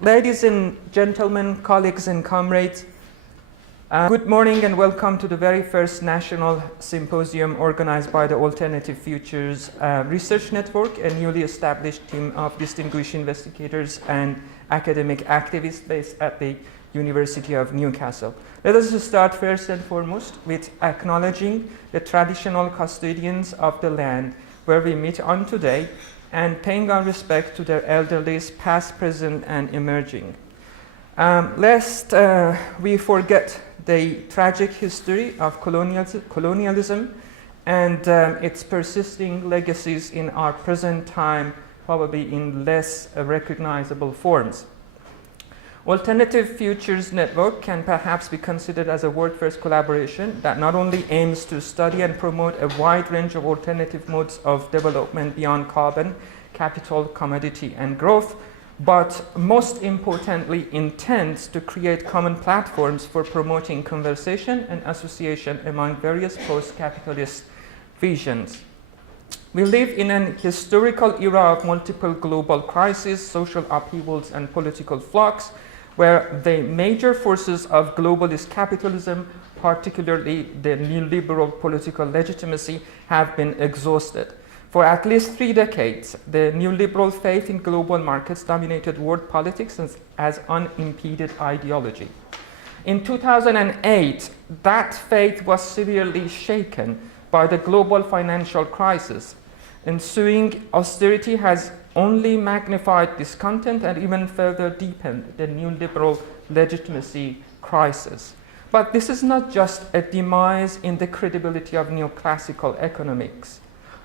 Ladies and gentlemen, colleagues and comrades, good morning and welcome to the very first national symposium organized by the Alternative Futures Research Network, a newly established team of distinguished investigators and academic activists based at the University of Newcastle. Let us start first and foremost with acknowledging the traditional custodians of the land where we meet on today and paying our respect to their elderlies, past, present, and emerging. Lest we forget the tragic history of colonialism and its persisting legacies in our present time, probably in less recognizable forms. Alternative Futures Network can perhaps be considered as a world-first collaboration that not only aims to study and promote a wide range of alternative modes of development beyond carbon, capital, commodity, and growth, but most importantly intends to create common platforms for promoting conversation and association among various post-capitalist visions. We live in an historical era of multiple global crises, social upheavals, and political flux, where the major forces of globalist capitalism, particularly the neoliberal political legitimacy, have been exhausted. For at least 3 decades, the neoliberal faith in global markets dominated world politics as unimpeded ideology. In 2008, that faith was severely shaken by the global financial crisis. Ensuing austerity has only magnified discontent and even further deepened the neoliberal legitimacy crisis. But this is not just a demise in the credibility of neoclassical economics.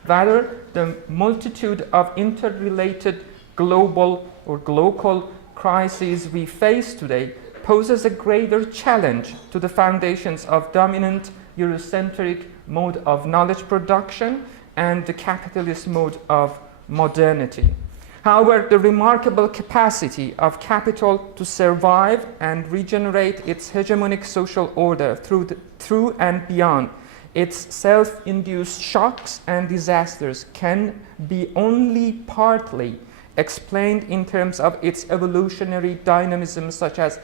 Rather, the multitude of interrelated global or local crises we face today poses a greater challenge to the foundations of dominant Eurocentric mode of knowledge production and the capitalist mode of modernity. However, the remarkable capacity of capital to survive and regenerate its hegemonic social order through and beyond its self-induced shocks and disasters can be only partly explained in terms of its evolutionary dynamism, such as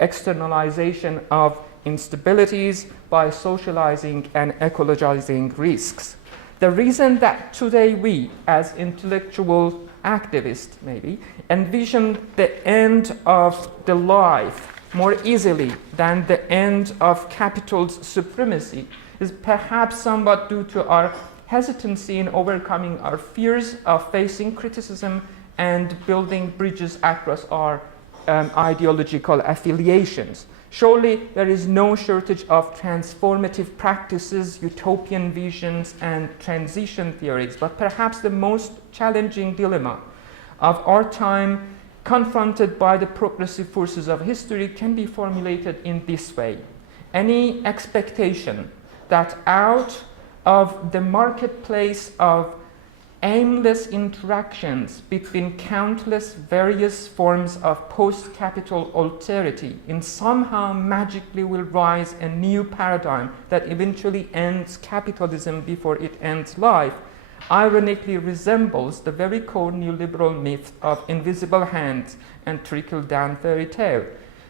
externalization of instabilities by socializing and ecologizing risks. The reason that today we, as intellectual activists maybe, envision the end of the life more easily than the end of capital's supremacy is perhaps somewhat due to our hesitancy in overcoming our fears of facing criticism and building bridges across our ideological affiliations. Surely there is no shortage of transformative practices, utopian visions, and transition theories, but perhaps the most challenging dilemma of our time, confronted by the progressive forces of history, can be formulated in this way. Any expectation that out of the marketplace of aimless interactions between countless various forms of post-capital alterity in somehow magically will rise a new paradigm that eventually ends capitalism before it ends life, ironically resembles the very core neoliberal myth of invisible hands and trickle-down fairy tale.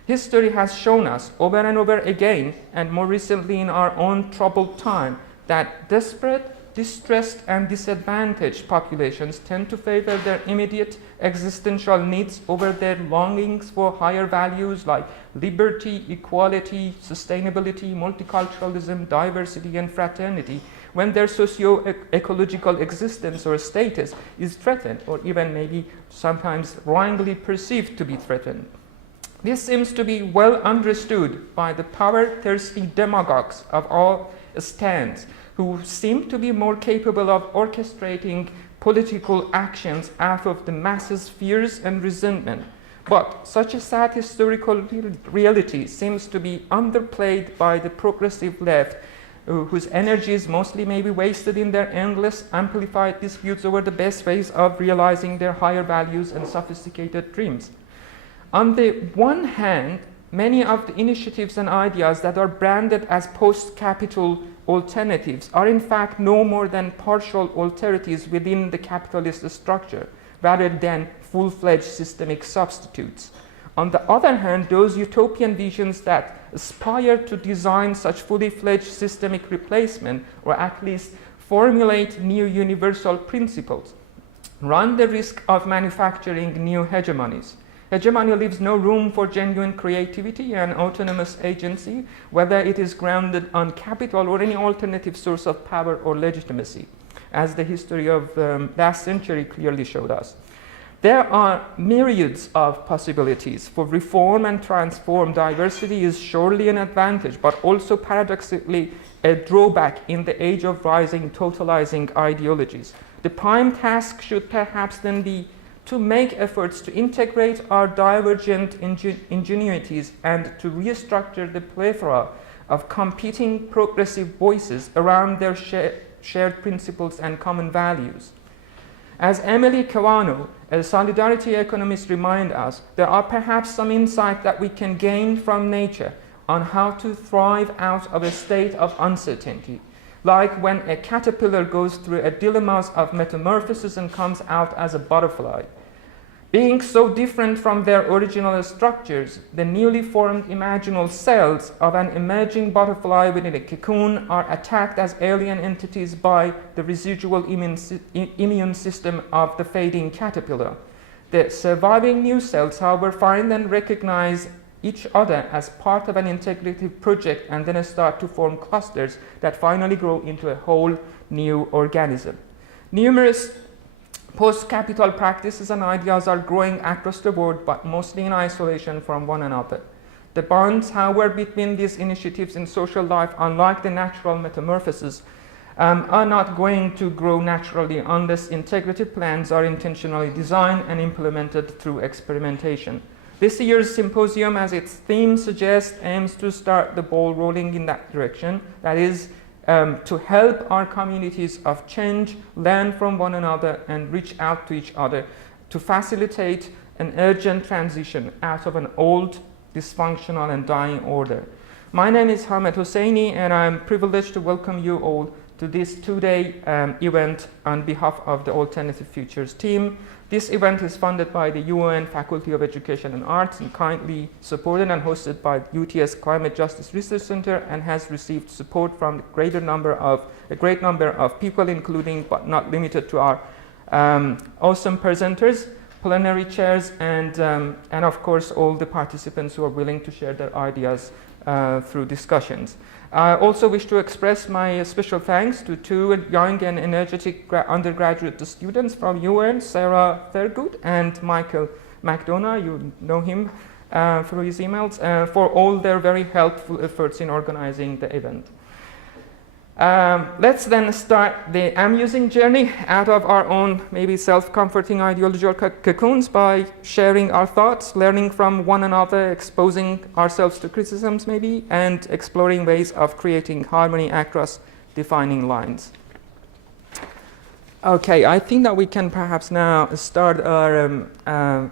History has shown us over and over again, and more recently in our own troubled time, that desperate, distressed, and disadvantaged populations tend to favor their immediate existential needs over their longings for higher values like liberty, equality, sustainability, multiculturalism, diversity, and fraternity, when their socio-ecological existence or status is threatened, or even maybe sometimes wrongly perceived to be threatened. This seems to be well understood by the power-thirsty demagogues of all stands, who seem to be more capable of orchestrating political actions out of the masses' fears and resentment. But such a sad historical reality seems to be underplayed by the progressive left, whose energy is mostly maybe wasted in their endless, amplified disputes over the best ways of realizing their higher values and sophisticated dreams. On the one hand, many of the initiatives and ideas that are branded as post-capital alternatives are in fact no more than partial alterities within the capitalist structure. rather than full-fledged systemic substitutes. On the other hand, those utopian visions that aspire to design such fully fledged systemic replacement, or at least formulate new universal principles, run the risk of manufacturing new hegemonies. Hegemony leaves no room for genuine creativity and autonomous agency, whether it is grounded on capital or any alternative source of power or legitimacy, as the history of last century clearly showed us. There are myriads of possibilities for reform and transform. Diversity is surely an advantage, but also paradoxically a drawback in the age of rising totalizing ideologies. The prime task should perhaps then be to make efforts to integrate our divergent ingenuities and to restructure the plethora of competing progressive voices around their shared principles and common values. As Emily Cavano, a solidarity economist, reminds us, there are perhaps some insight that we can gain from nature on how to thrive out of a state of uncertainty, like when a caterpillar goes through a dilemmas of metamorphosis and comes out as a butterfly. Being so different from their original structures, the newly formed imaginal cells of an emerging butterfly within a cocoon are attacked as alien entities by the residual immune system of the fading caterpillar. The surviving new cells, however, find and recognize each other as part of an integrative project and then start to form clusters that finally grow into a whole new organism. Numerous post-capital practices and ideas are growing across the board, but mostly in isolation from one another. The bonds, however, between these initiatives in social life, unlike the natural metamorphosis, are not going to grow naturally unless integrative plans are intentionally designed and implemented through experimentation. This year's symposium, as its theme suggests, aims to start the ball rolling in that direction. That is, to help our communities of change learn from one another and reach out to each other to facilitate an urgent transition out of an old, dysfunctional and dying order. My name is Hosseini, and I'm privileged to welcome you all to this two-day event on behalf of the Alternative Futures team. This event is funded by the UN Faculty of Education and Arts and kindly supported and hosted by UTS Climate Justice Research Center, and has received support from a great number of people, including but not limited to our awesome presenters, plenary chairs, and of course all the participants who are willing to share their ideas through discussions. I also wish to express my special thanks to two young and energetic undergraduate students from UN, Sarah Thurgood and Michael McDonough, you know him through his emails, for all their very helpful efforts in organizing the event. Let's then start the amusing journey out of our own maybe self-comforting ideological cocoons by sharing our thoughts, learning from one another, exposing ourselves to criticisms maybe, and exploring ways of creating harmony across defining lines. Okay, I think that we can perhaps now start our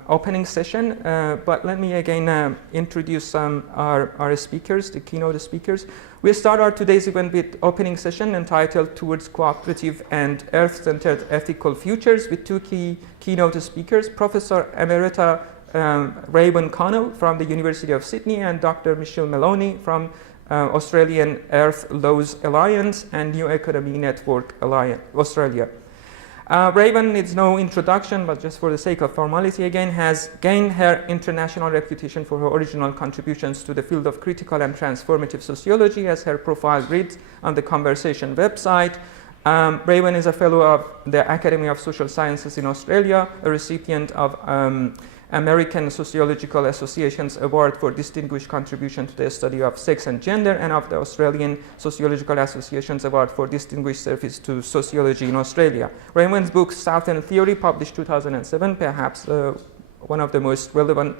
opening session, but let me again introduce our speakers, the keynote speakers. We'll start our today's event with opening session entitled Towards Cooperative and Earth-Centered Ethical Futures with two keynote speakers, Professor Emerita Raven Connell from the University of Sydney and Dr. Michelle Maloney from Australian Earth Laws Alliance and New Economy Network Alliance, Australia. Raven needs no introduction, but just for the sake of formality again, has gained her international reputation for her original contributions to the field of critical and transformative sociology, as her profile reads on the Conversation website. Raven is a fellow of the Academy of Social Sciences in Australia, a recipient of American Sociological Association's Award for Distinguished Contribution to the Study of Sex and Gender, and of the Australian Sociological Association's Award for Distinguished Service to Sociology in Australia. Raven's book, Southern Theory, published 2007, perhaps one of the most relevant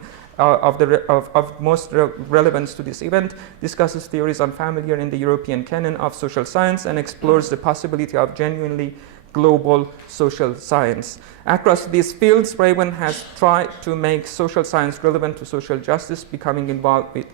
relevance to this event, discusses theories unfamiliar in the European canon of social science and explores the possibility of genuinely global social science. Across these fields, Raven has tried to make social science relevant to social justice, becoming involved with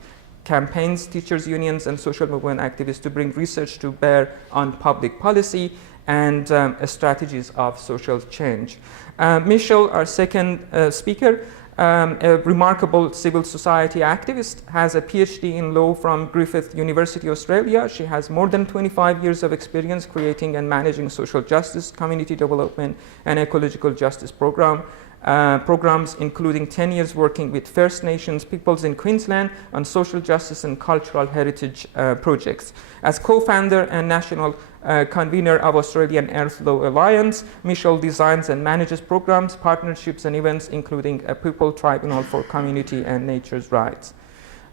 campaigns, teachers' unions, and social movement activists to bring research to bear on public policy. and strategies of social change. Michelle, our second speaker, a remarkable civil society activist, has a PhD in law from Griffith University, Australia. She has more than 25 years of experience creating and managing social justice, community development, and ecological justice programs, including 10 years working with First Nations peoples in Queensland on social justice and cultural heritage projects. As co-founder and national convener of Australian Earth Law Alliance, Michelle designs and manages programs, partnerships, and events, including a People Tribunal for Community and Nature's Rights.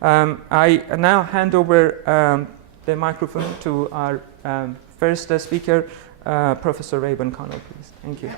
I now hand over the microphone to our first speaker, Professor Raven Connell, please. Thank you.